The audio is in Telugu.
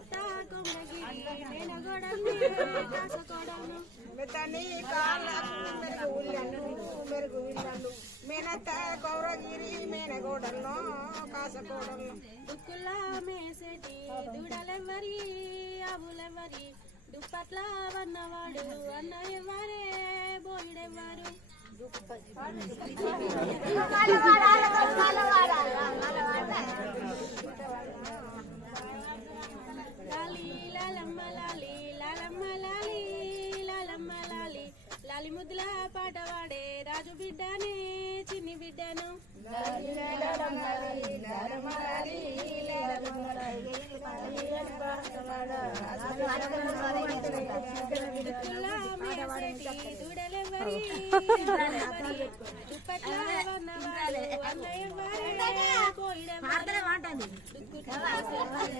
కొత్త కొంగగిరి మేనగోడను కాసకోడను మెత్తని కాళ్ళకు మెరుగు ఇళ్ళను మేనత్త కౌరగిరి మేనగోడలను కాసకోడలను దుక్కుల మేసేటి దూడలెవ్వరి ఆవులెవ్వరి దుప్పట్ల వన్నవాడు అన్న ఎవ్వరే బోయిడెవ్వరు లాలి లాలమ్మ లాలి లాలమ్మ లాలి లాలమ్మ లాలి లాలి ముద్దుల పాట వాడే రాజు బిడ్డనే చిన్ని బిడ్డను దూడలెవ్వరి దుప్పట్ల వన్నవాడు అన్న ఎవ్వరే బోయిడెవ్వరు